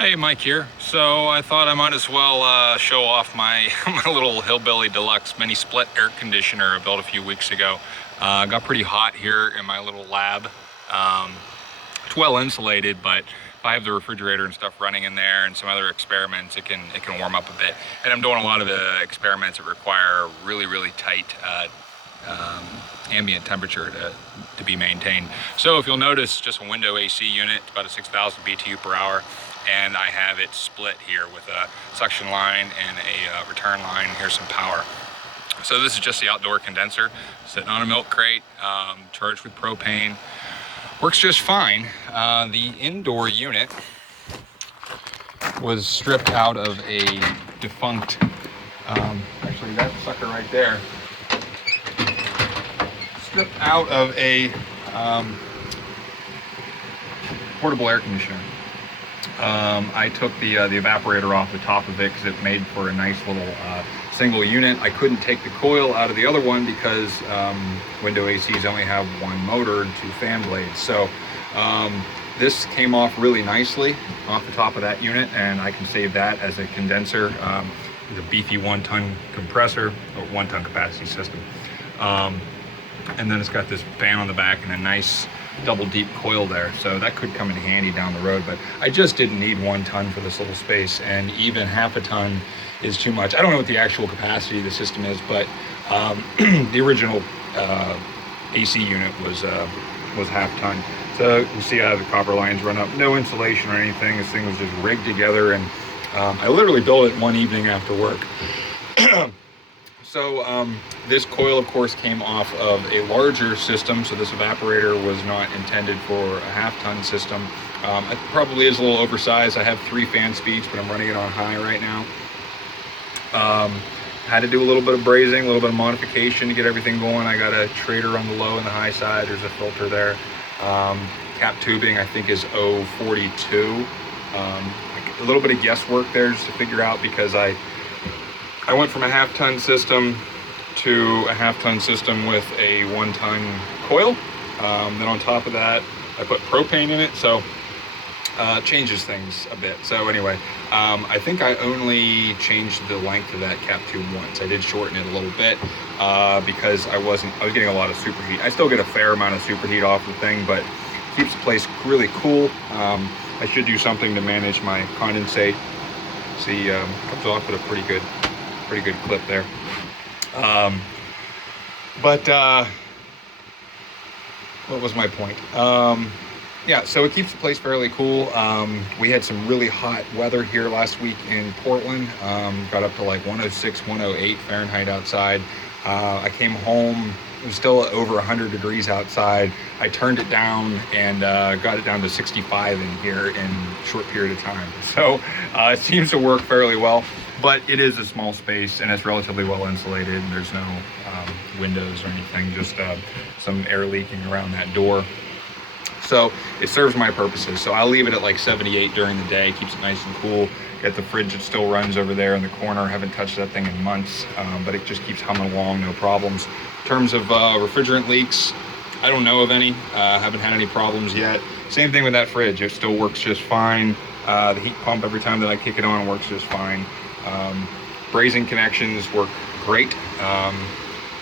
Hey, Mike here. So I thought I might as well show off my my little Hillbilly Deluxe mini split air conditioner I built a few weeks ago. Got pretty hot here in my little lab. It's well insulated, but if I have the refrigerator and stuff running in there and some other experiments, it can warm up a bit. And I'm doing a lot of the experiments that require really tight ambient temperature to be maintained. So if you'll notice, just a window AC unit, about a 6,000 BTU per hour, and I have it split here with a suction line and a return line. Here's some power. So this is just the outdoor condenser sitting on a milk crate, charged with propane. Works just fine. The indoor unit was stripped out of a defunct, actually that sucker right there, stripped out of a portable air conditioner. I took the evaporator off the top of it because it made for a nice little single unit. I couldn't take the coil out of the other one because window ACs only have one motor and two fan blades. So this came off really nicely off the top of that unit, and I can save that as a condenser. It's a beefy 1-ton compressor, or 1-ton capacity system. And then it's got this fan on the back and a nice double deep coil there, so that could come in handy down the road. But I just didn't need 1 ton for this little space, and even half a ton is too much. I don't know what the actual capacity of the system is, but the original AC unit was half ton. So you see I have the copper lines run up, no insulation or anything. This thing was just rigged together, and I literally built it one evening after work. So this coil, of course, came off of a larger system, so this evaporator was not intended for a half-ton system. It probably is a little oversized. I have 3 fan speeds, but I'm running it on high right now. Had to do a little bit of brazing, a little bit of modification to get everything going. I got a trader on the low and the high side. There's a filter there. Cap tubing, I think, is 042. A little bit of guesswork there just to figure out, because I went from a half-ton system to a half-ton system with a 1-ton coil. Then on top of that, I put propane in it, so changes things a bit. So anyway, I think I only changed the length of that cap tube once. I did shorten it a little bit because I was getting a lot of superheat. I still get a fair amount of superheat off the thing, but keeps the place really cool. I should do something to manage my condensate. See, comes off with a pretty good clip there. What was my point? Yeah, so it keeps the place fairly cool. We had some really hot weather here last week in Portland. Got up to like 106, 108 Fahrenheit outside. I came home, it was still over 100 degrees outside. I turned it down and got it down to 65 in here in a short period of time. So it seems to work fairly well. But it is a small space, and it's relatively well insulated, and there's no windows or anything, just some air leaking around that door. So it serves my purposes. So I'll leave it at like 78 during the day, keeps it nice and cool. Got the fridge that still runs over there in the corner. Haven't touched that thing in months, but it just keeps humming along, no problems. In terms of refrigerant leaks, I don't know of any. Haven't had any problems yet. Same thing with that fridge. It still works just fine. The heat pump, every time that I kick it on, works just fine. Brazing connections work great.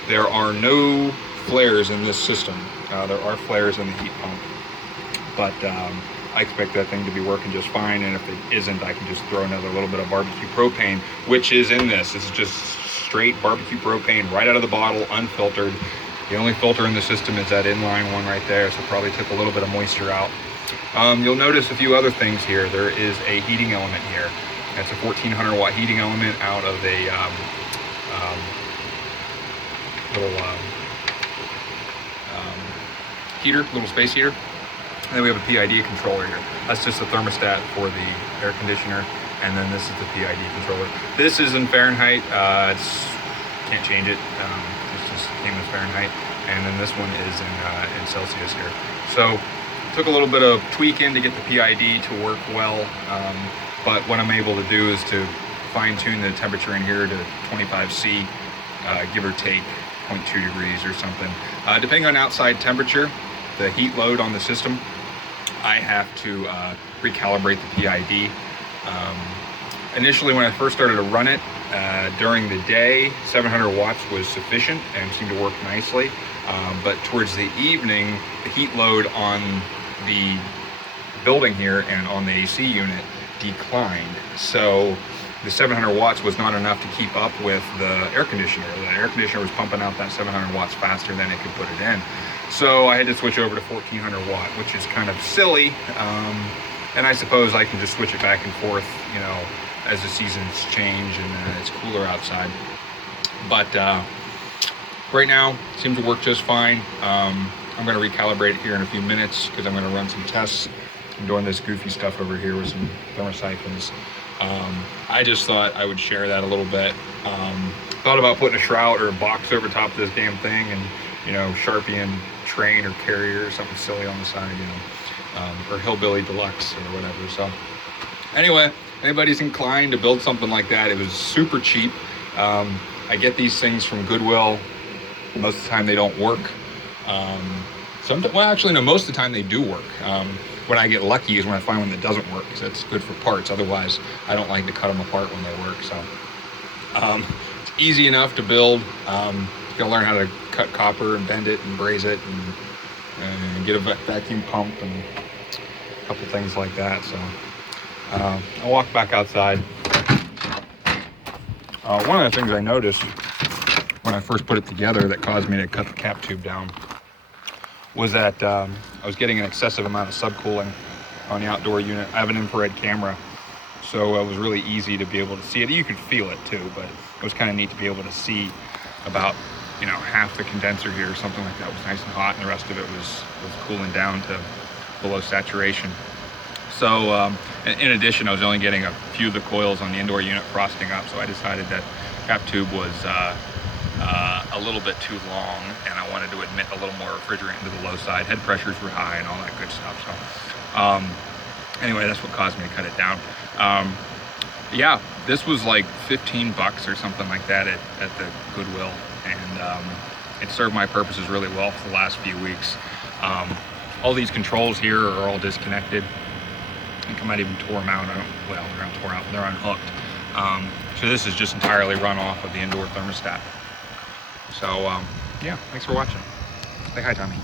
There are no flares in this system. There are flares in the heat pump, but I expect that thing to be working just fine, and if it isn't, I can just throw another little bit of barbecue propane, which is in this. It's just straight barbecue propane right out of the bottle, unfiltered. The only filter in the system is that inline one right there, so probably took a little bit of moisture out. You'll notice a few other things here. There is a heating element here. It's a 1400 watt heating element out of a little space heater. And then we have a PID controller here. That's just a thermostat for the air conditioner, and then this is the PID controller. This is in Fahrenheit. Can't change it. It just came as Fahrenheit, and then this one is in Celsius here. So took a little bit of tweaking to get the PID to work well. But what I'm able to do is to fine tune the temperature in here to 25°C, give or take 0.2 degrees or something. Depending on outside temperature, the heat load on the system, I have to recalibrate the PID. Initially, when I first started to run it during the day, 700 watts was sufficient and seemed to work nicely. But towards the evening, the heat load on the building here and on the AC unit declined. So the 700 watts was not enough to keep up with the air conditioner. The air conditioner was pumping out that 700 watts faster than it could put it in. So I had to switch over to 1400 watt, which is kind of silly. And I suppose I can just switch it back and forth, you know, as the seasons change and it's cooler outside. But right now, it seems to work just fine. I'm going to recalibrate it here in a few minutes because I'm going to run some tests. I'm doing this goofy stuff over here with some thermosiphons. I just thought I would share that a little bit. Thought about putting a shroud or a box over top of this damn thing and, you know, Sharpie and Train or Carrier or something silly on the side, you know, or Hillbilly Deluxe or whatever. So anyway, anybody's inclined to build something like that, it was super cheap. I get these things from Goodwill. Most of the time they don't work. Well, actually, no, most of the time they do work. When I get lucky is when I find one that doesn't work, because that's good for parts. Otherwise, I don't like to cut them apart when they work. So it's easy enough to build. You're gonna learn how to cut copper and bend it and braze it and get a vacuum pump and a couple things like that. So I'll walk back outside. One of the things I noticed when I first put it together that caused me to cut the cap tube down was that I was getting an excessive amount of subcooling on the outdoor unit. I have an infrared camera, so it was really easy to be able to see it. You could feel it too, but it was kind of neat to be able to see about, you know, half the condenser here or something like that was nice and hot, and the rest of it was cooling down to below saturation. So in addition, I was only getting a few of the coils on the indoor unit frosting up, so I decided that cap tube was a little bit too long, and I wanted to admit a little more refrigerant into the low side. Head pressures were high and all that good stuff. So anyway, that's what caused me to cut it down. Yeah, this was like $15 or something like that at the Goodwill, and it served my purposes really well for the last few weeks. All these controls here are all disconnected. I think I might even tore them out. Well, they're not tore out, they're unhooked. So this is just entirely run off of the indoor thermostat. So yeah, thanks for watching. Say hi, Tommy.